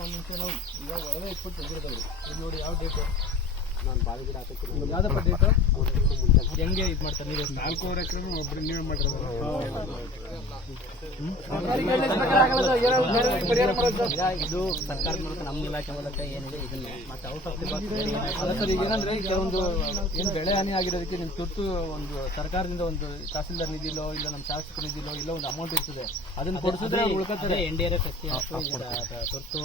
ಒಂದು ನಿಮಿಷ ನಾವು ಈಗ ಒಳಗೆ ಇಟ್ಬಿಟ್ಟು ತೆಗಿರೋದವ್ರು ಇದು ನೋಡಿ ಯಾವ ಡೇಟು ನಾನು ಬಾವಿ ಗಿಡ ಹಾಕಕ್ಕೆ ಯಾವ್ದಪ್ಪ ಡೇಟು ಹೆಂಗೆ ಇದು ಮಾಡ್ತಾರೆ ನೀವು 4 ಎಕರೆ ಒಬ್ರು ನೀವೇ ಮಾಡಿರೋದು ಇದು ಸರ್ಕಾರದ ಮೂಲಕ ನಮ್ಮ ಇಲಾಖೆ ಮೂಲಕ ಏನಿದೆ ಇದನ್ನ ಮತ್ತೆ out of the box sir ಈಗ ಏನಂದ್ರೆ ಕೆಲವೊಂದು ಏನು ಬೆಳೆ ಹಾನಿ ಆಗಿರೋದಕ್ಕೆ ನಿಮ್ ತುರ್ತು ಒಂದು ಸರ್ಕಾರದಿಂದ ಒಂದು ತಹಸೀಲ್ದಾರ್ ನಿಧಿಲೋ ಇಲ್ಲ ನಮ್ಮ ಶಾಸಕರ ನಿಧಿಲೋ ಇಲ್ಲ ಒಂದು ಅಮೌಂಟ್ ಇರ್ತದೆ ಅದನ್ನ ಕೊಡಿಸಿದ್ರೆ ಉಳ್ಕೊತಾರೆ NDRF ತುರ್ತು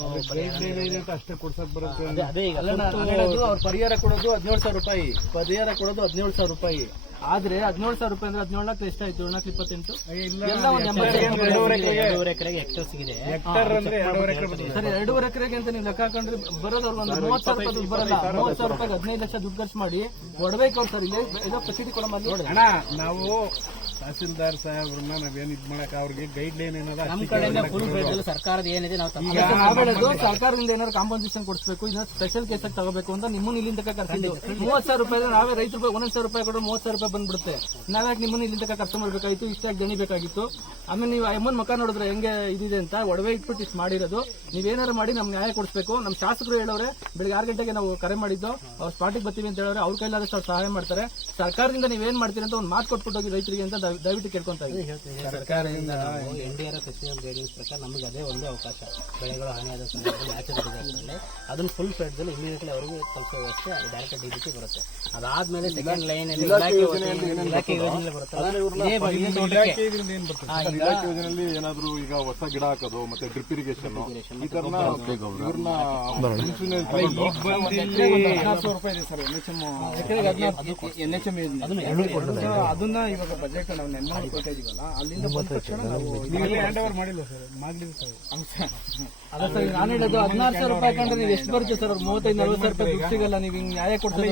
ಅಷ್ಟೇ ಕೊಡ್ಸಕ್ ಬರುತ್ತೆ ಅದೇ ಈಗ ಅವ್ರ ಪರಿಹಾರ ಕೊಡೋದು 17,000 ರೂಪಾಯಿ ಪರಿಹಾರ ಕೊಡೋದು 17,000 ರೂಪಾಯಿ ಆದ್ರೆ 17,000 ರೂಪಾಯಿ ಅಂದ್ರೆ 17 ಲಕ್ಷ ಎಷ್ಟಾಯ್ತು 428 2 ಎಕರೆಗೆ ಹೆಕ್ಟರ್ ಸಿಗಿದೆ ಸರಿ 2 ಎಕರೆಗೆ ಅಂತ ನೀವು ಲೆಕ್ಕ ಹಾಕೊಂಡ್ರೆ ಬರೋದು ಒಂದು 30,000 ರೂಪಾಯಿ ದುಡ್ಡು ಬರಲ್ಲ 30,000 ರೂಪಾಯಿ 15 ಲಕ್ಷ ದುಡ್ಡು ಖರ್ಚು ಮಾಡಿ ಕೊಡ್ಬೇಕು ಅವ್ರು ಸರ್ ಇಲ್ಲಿ ಏನೋ ಪ್ರಸಿದ್ಧಿ ಕೊಡ ಅಣ್ಣ ನಾವು ತಹಸೀಲ್ದಾರ್ ಸಾಹೇಬ್ರನ್ನ ನಾವೇನ್ ಇದ್ ಮಾಡಕ್ ಅವ್ರಿಗೆ ಗೈಡ್ ಲೈನ್ ಏನದ ನಮ್ಮ ಕಡೆಯಿಂದ ಫುಲ್ ರೇಟ್ ಸರ್ಕಾರದ ಏನಿದೆ ನಾವು ಸರ್ಕಾರದಿಂದ ಏನಾದ್ರು ಕಾಂಪನ್ಸೇಷನ್ ಕೊಡಿಸಬೇಕು ಇದನ್ನ ಸ್ಪೆಷಲ್ ಕೇಸಾಗಿ ತಗೋಬೇಕು ಅಂತ ನಿಮ್ಮನ್ನು ಇಲ್ಲಿಂದ ಕರ್ಸಿದ್ವಿ 30,000 ರೂಪಾಯಿ ನಾವೇ ರೈತರು 1,000 ರೂಪಾಯಿ ಕೊಟ್ಟರೆ 30,000 ರೂಪಾಯಿ ಬಂದ್ಬಿಡುತ್ತೆ ನಾವ್ಯಾಕೆ ನಿಮ್ಮನ್ನು ಇಲ್ಲಿಂದ ಖರ್ಚು ಮಾಡ್ಬೇಕಾಗಿತ್ತು ಇಷ್ಟಾಗಿ ಗಣಿ ಬೇಕಾಗಿತ್ತು ಆಮೇಲೆ ನೀವು ಅಮ್ಮನ್ ಮಕ್ಕ ನೋಡಿದ್ರೆ ಹೆಂಗೆ ಇದಿದೆ ಅಂತ ಒಡವೆ ಇಟ್ಬಿಟ್ಟು ಇಷ್ಟು ಮಾಡಿರೋದು ನೀವೇನಾರು ಮಾಡಿ ನಮ್ಗೆ ನ್ಯಾಯ ಕೊಡಿಸಬೇಕು ನಮ್ಮ ಶಾಸಕರು ಹೇಳೋರೆ ಬೆಳಿಗ್ಗೆ 6 ಗಂಟೆಗೆ ನಾವು ಕರೆ ಮಾಡಿದ್ದು ಅವ್ರು ಸ್ಪಾಟಿಗೆ ಬರ್ತೀವಿ ಅಂತ ಹೇಳೋರೆ ಅವ್ರ ಕೈಲಾದಷ್ಟು ಅವ್ರು ಸಹಾಯ ಮಾಡ್ತಾರೆ ಸರ್ಕಾರದಿಂದ ನೀವೇನ್ ಮಾಡ್ತೀರಿ ಅಂತ ಒಂದು ಮಾತು ಕೊಟ್ಬಿಟ್ಟು ಹೋಗಿ ರೈತರಿಗೆ ಅಂತ ದಯವಿಟ್ಟು ಕೇಳ್ಕೊಂತ ಇದ್ದೀವಿ ಸರ್ಕಾರದಿಂದ NDRF ಗೈಡೆನ್ಸ್ ಪ್ರಕಾರ ನಮಗೆ ಅದೇ ಒಂದು ಅವಕಾಶ ಬೆಳೆಗಳು ಹಾನಿಯಾದ ಸಂದರ್ಭದಲ್ಲಿ ನ್ಯಾಚುರಲ್ ಡಿಸಾಸ್ಟರ್ನಲ್ಲಿ ಅದನ್ನು ಫುಲ್ ಫ್ಲಡ್ದಲ್ಲಿ ಇಮಿಡಿಯೇಟ್ಲಿ ಅವರಿಗೆ ತಲುಪೋ ವ್ಯವಸ್ಥೆ ಡೈರೆಕ್ಟ್ DBT ಬರುತ್ತೆ ಅದಾದ್ಮೇಲೆ ಸೆಕೆಂಡ್ ಲೈನ್ ಇಲಾಖೆ ಯೋಜನೆ ಯೋಜನೆಯಲ್ಲಿ ಏನಾದ್ರು ಈಗ ಹೊಸ ಗಿಡ ಹಾಕೋದು ಮತ್ತೆ ಡ್ರಿಪ್ ಇರಿಗೇಷನ್ ಈ ತರ ಇವ್ರನ್ನ NHM ಅದನ್ನ ಇವಾಗ ಬಜೆಟ್ ನಾವು ನೆನ್ನೆ ಕೊಡ್ತಾ ಇದೀವಲ್ಲ ಅಲ್ಲಿಂದ ಬಂದ ತಕ್ಷಣ ನಾವು ಹ್ಯಾಂಡ್ ಓವರ್ ಮಾಡಿಲ್ಲ ಸರ್ ಮಾಡ್ಲಿಲ್ಲ ಸರ್ ಅಲ್ಲ ಸರ್ ನಾನು ಹೇಳೋದು 16,000 ರೂಪಾಯಿ ಕಂಡ್ರೆ ನೀವು ಎಷ್ಟು ಬರುತ್ತೆ ಸರ್ 35-40,000 ರೂಪಾಯಿ ದುಡ್ಡು ಸಿಗಲ್ಲ ನೀವು ಹಿಂಗ್ ನ್ಯಾಯ ಕೊಡ್ತೀವಿ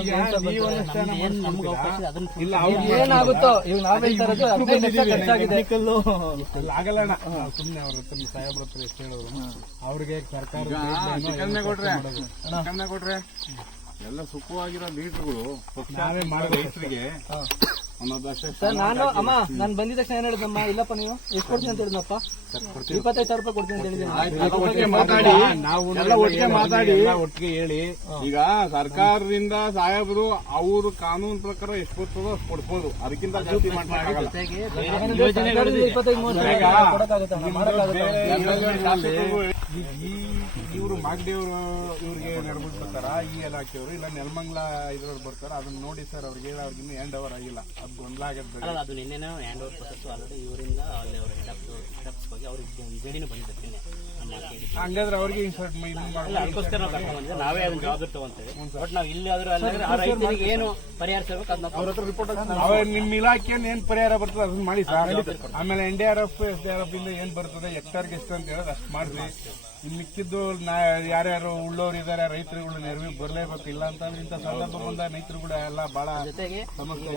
ಏನಾಗುತ್ತೋ ಇವಾಗ ನಾವ್ ಹೇಳ್ತಾ ಇರೋದು 15 ಲಕ್ಷ ಖರ್ಚಾಗಿದೆ ಆಗಲ್ಲ ಸುಮ್ನೆ ಅವ್ರ ಹತ್ರ ಸಾಹೇಬ್ರ ಹತ್ರ ಎಷ್ಟು ಹೇಳೋದು ಅವ್ರಿಗೆ ಸರ್ಕಾರ ಕೊಟ್ರೆ ಎಲ್ಲ ಸುಖವಾಗಿರೋ ಲೀಡರ್ಗಳು ನಾವೇ ಮಾಡೋ ರೈತರಿಗೆ ಸರ್ ನಾನು ಬಂದಿದ ತಕ್ಷಣ ಏನ್ ಹೇಳಿದಮ್ಮ ಇಲ್ಲಪ್ಪ ನೀವು ಎಷ್ಟು ಕೊಡ್ತೀನಿ ಅಂತ ಹೇಳಿದ್ನಪ್ಪ 25,000 ರೂಪಾಯಿ ಕೊಡ್ತೀನಿ ಅಂತ ಹೇಳಿದ್ದೀನಿ ಮಾತಾಡಿ ಒಟ್ಟಿಗೆ ಹೇಳಿ ಈಗ ಸರ್ಕಾರದಿಂದ ಸಾಹೇಬರು ಅವರು ಕಾನೂನು ಪ್ರಕಾರ ಎಷ್ಟು ಕೊಡ್ತದೋ ಅಷ್ಟು ಕೊಡ್ಬೋದು ಅದಕ್ಕಿಂತ ಜಾಸ್ತಿ ಇವರು ಮಾಗಡಿಯವರು ಇವ್ರಿಗೆ ನಡ್ಬಿಟ್ಟು ಬರ್ತಾರ ಈ ಇಲಾಖೆಯವರು ಇಲ್ಲ ನೆಲಮಂಗಲ ಇದ್ರವ್ರು ಬರ್ತಾರ ಅದನ್ನ ನೋಡಿ ಸರ್ ಅವ್ರಿಗೆ ಇನ್ನು ಹ್ಯಾಂಡ್ ಓವರ್ ಆಗಿಲ್ಲ ಅದು ಗೊಂದಲಾಗತ್ತೆ ಅದು ನಿನ್ನೆ ಹ್ಯಾಂಡ್ ಓವರ್ ಪ್ರೊಸೆಸ್ ಆಲ್ರೆಡಿ ಇವರಿಂದ ಅಲ್ಲಿ ಅವರು ಹೆಡ್ಸ್ ಬಗ್ಗೆ ಅವ್ರಿಗೆ ಗಡಿನೂ ಬಂದಿದೆ ಹಂಗಾದ್ರೆ ಅವ್ರಿಗೆ ಇನ್ಸರ್ಟ್ ಅದಕ್ಕೋಸ್ಕರ ನಾವು ಕರ್ಕೊಂಡು ಬಂದಿದ್ದೆ ನಾವೇ ಅದನ್ನ ಜವಾಬ್ದಾರಿ ತಗೊಂತೇವೆ ಬಟ್ ನಾವು ಇಲ್ಲಿ ಆದ್ರೂ ರೈತರಿಗೆ ಏನು ಪರಿಹಾರ ಸಿಗಬೇಕು ಅದನ್ನ ಅವ್ರ ಹತ್ರ ರಿಪೋರ್ಟ್ ನಿಮ್ಮ ಇಲಾಖೆಯನ್ನು ಏನ್ ಪರಿಹಾರ ಬರ್ತದೆ ಅದನ್ನ ಮಾಡಿ ಸರ್ ಆಮೇಲೆ NDRF SDRF ಇಂದ ಏನ್ ಬರ್ತದೆ ಹೆಕ್ಟಾರ್ಗೆ ಎಷ್ಟು ಅಂತ ಹೇಳೋದು ಅಷ್ಟು ಮಾಡ್ರಿ ಇನ್ನು ಮಿಕ್ಕಿದ್ದು ಯಾರ್ಯಾರು ಉಳ್ಳೋರು ಇದಾರೆ ರೈತರುಗಳು ನೆರವಿಗೆ ಬರಲೇಬೇಕು ಇಲ್ಲ ಅಂತಂದ್ರೆ ಇಂಥ ಸಂದರ್ಭ ಬಂದ ರೈತರುಗಳು ಎಲ್ಲ ಬಹಳ ಜೊತೆಗೆ ಸಮಸ್ಯೆ